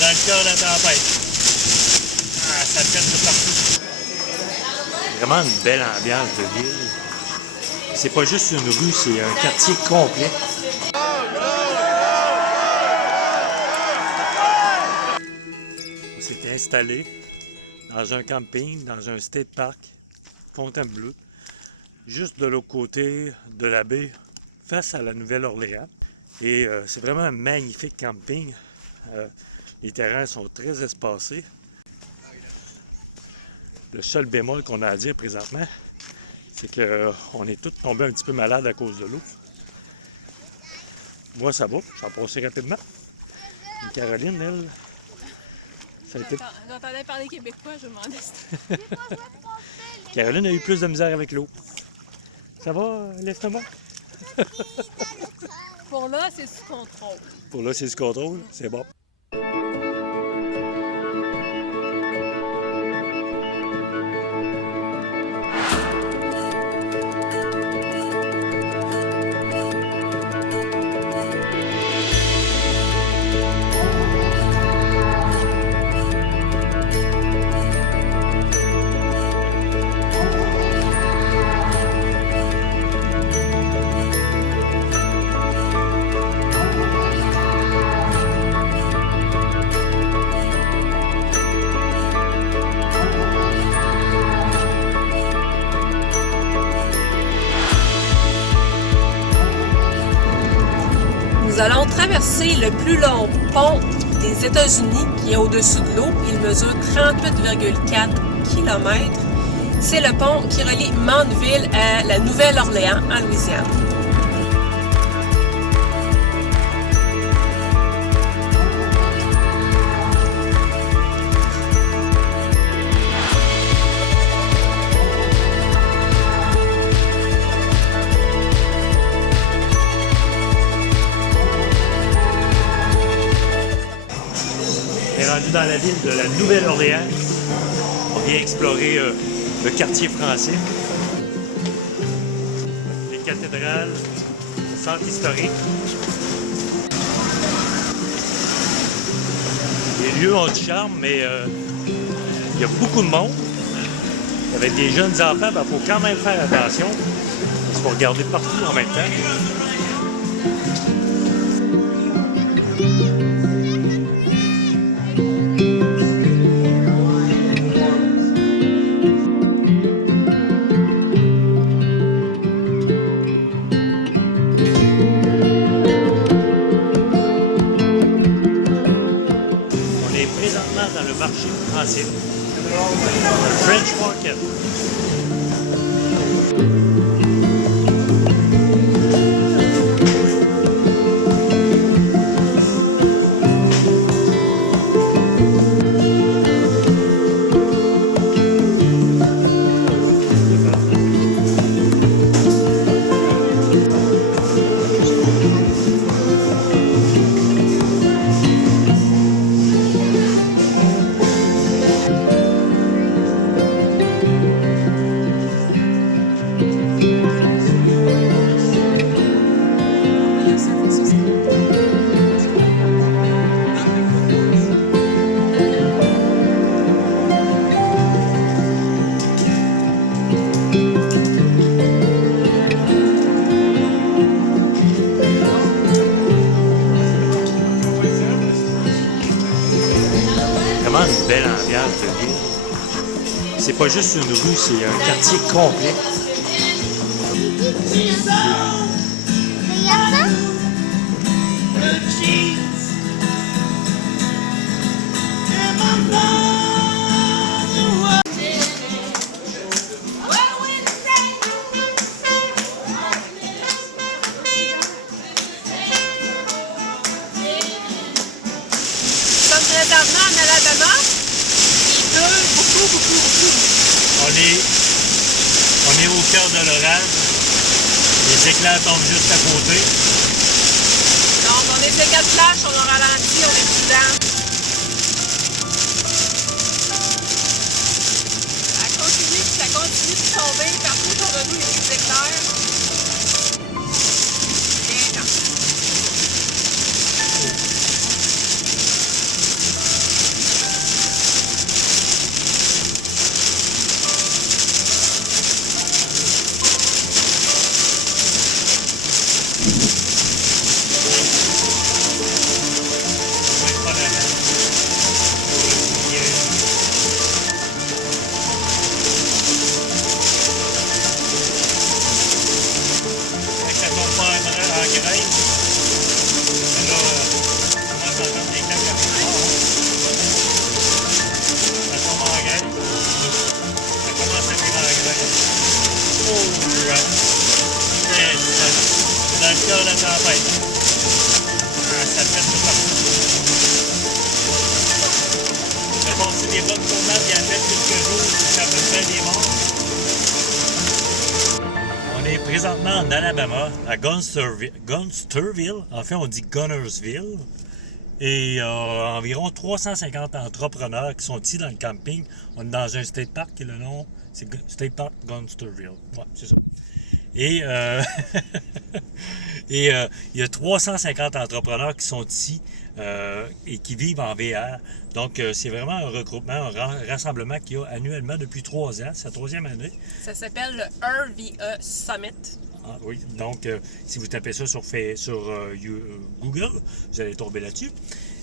dans le cœur de la tempête. Ah, ça pète de partout. Vraiment une belle ambiance de ville. C'est pas juste une rue, c'est un quartier complet. On s'était installé dans un camping, dans un state park, Fontainebleau, juste de l'autre côté de la baie, face à la Nouvelle-Orléans. Et c'est vraiment un magnifique camping. Les terrains sont très espacés. Le seul bémol qu'on a à dire présentement, c'est qu'on est tous tombés un petit peu malades à cause de l'eau. Moi, ça va, ça a passé rapidement. Et Caroline, elle, ça a été... J'entendais parler québécois, je me demandais. Caroline a eu plus de misère avec l'eau. Ça va, l'estomac? Pour là, c'est sous contrôle. Pour là, c'est sous contrôle, c'est bon. Nous allons traverser le plus long pont des États-Unis qui est au-dessus de l'eau. Il mesure 38,4 km. C'est le pont qui relie Mandeville à la Nouvelle-Orléans, en Louisiane. On est rendu dans la ville de la Nouvelle-Orléans. On vient explorer le quartier français, les cathédrales, le centre historique. Les lieux ont du charme, mais il y a beaucoup de monde. Avec des jeunes enfants, il faut quand même faire attention. Il faut regarder partout en même temps. Dans le marché français, le French Market. Vraiment une belle ambiance de ville. C'est pas juste une rue, c'est un quartier complet. Présentement en Alabama, il pleut beaucoup. On est au cœur de l'orage. Les éclairs tombent juste à côté. Donc on est des 4 flashs, on a ralenti, on est prudent. Ça continue de tomber partout autour de nous, il y a des éclairs. Bien, ça pète. Ça pète de partout. Mais bon, c'est des bonnes tournages, il y en a quelques jours, c'est à peu près des morts. On est présentement en Alabama, à Gunstersville. En fait, on dit Gunnersville. Et environ 350 entrepreneurs qui sont ici dans le camping. On est dans un state park et le nom, c'est State Park Gunstersville. Ouais, c'est ça. Et il y a 350 entrepreneurs qui sont ici et qui vivent en VR. Donc, c'est vraiment un regroupement, un rassemblement qu'il y a annuellement depuis 3 ans. C'est la 3e année. Ça s'appelle le RVE Summit. Ah, oui, donc si vous tapez ça sur Google, vous allez tomber là-dessus.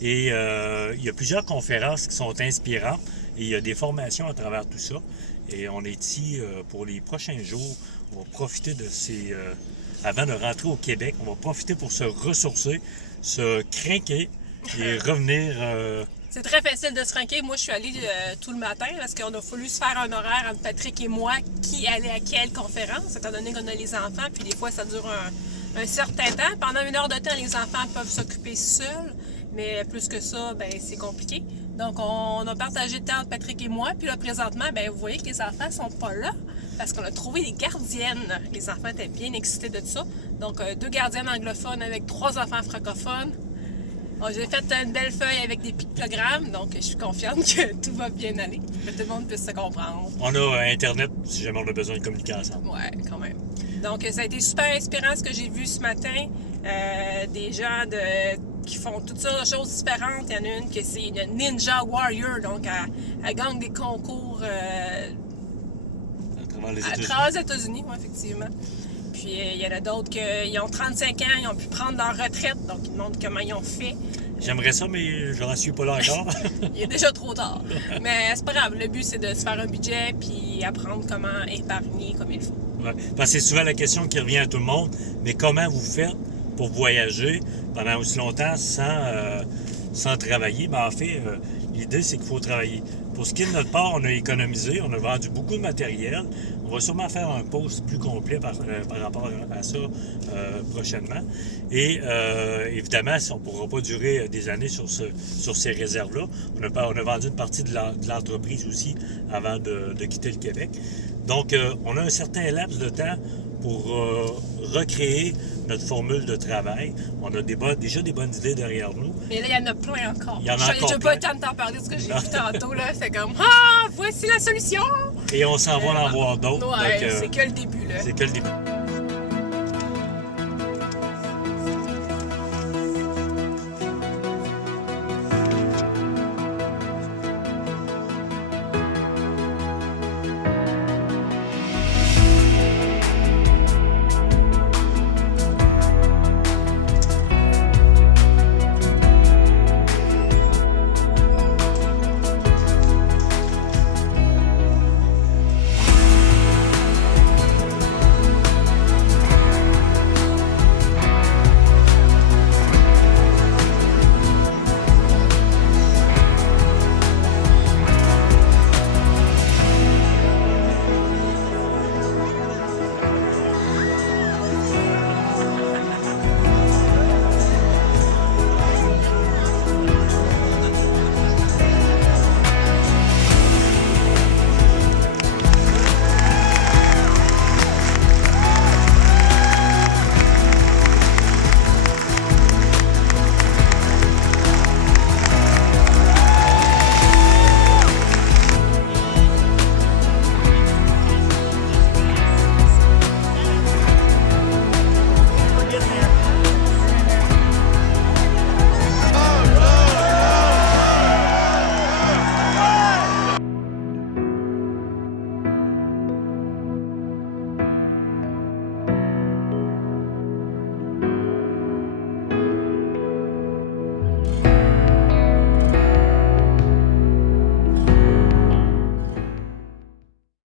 Et il y a plusieurs conférences qui sont inspirantes et il y a des formations à travers tout ça. Et on est ici pour les prochains jours. On va profiter de ces... avant de rentrer au Québec, on va profiter pour se ressourcer, se craquer et revenir... C'est très facile de se ranker. Moi, je suis allée tout le matin parce qu'on a fallu se faire un horaire entre Patrick et moi qui allait à quelle conférence, étant donné qu'on a les enfants, puis des fois, ça dure un certain temps. Pendant 1 heure de temps, les enfants peuvent s'occuper seuls, mais plus que ça, ben c'est compliqué. Donc, on a partagé le temps entre Patrick et moi, puis là, présentement, ben vous voyez que les enfants sont pas là parce qu'on a trouvé des gardiennes. Les enfants étaient bien excités de ça. Donc, 2 gardiennes anglophones avec 3 enfants francophones. Bon, j'ai fait une belle feuille avec des pictogrammes, donc je suis confiante que tout va bien aller, que tout le monde puisse se comprendre. On a Internet si jamais on a besoin de communiquer ensemble. Ouais, quand même. Donc, ça a été super inspirant ce que j'ai vu ce matin. Des gens qui font toutes sortes de choses différentes. Il y en a une que c'est une Ninja Warrior, donc elle gagne des concours à travers les États-Unis, oui, effectivement. Puis il y en a d'autres qui ont 35 ans, ils ont pu prendre leur retraite, donc ils montrent comment ils ont fait. J'aimerais ça, mais je n'en suis pas là encore. Il est déjà trop tard. Mais c'est pas grave, le but c'est de se faire un budget puis apprendre comment épargner comme il faut. Ouais. Parce que c'est souvent la question qui revient à tout le monde, mais comment vous faites pour voyager pendant aussi longtemps sans travailler? Ben, en fait, l'idée c'est qu'il faut travailler. Pour ce qui est de notre part, on a économisé, on a vendu beaucoup de matériel. On va sûrement faire un post plus complet par rapport à ça prochainement. Et évidemment, on ne pourra pas durer des années sur ces réserves-là. On a vendu une partie de l'entreprise aussi avant de quitter le Québec. Donc, on a un certain laps de temps pour recréer notre formule de travail. On a déjà des bonnes idées derrière nous. Mais là, il y en a plein encore. Il y en a encore plein. J'ai pas le temps de t'en parler de ce que j'ai vu tantôt. Là. C'est comme « Ah, voici la solution! » Et on s'en va en voir d'autres. Ouais, c'est que le début. Là. C'est que le début.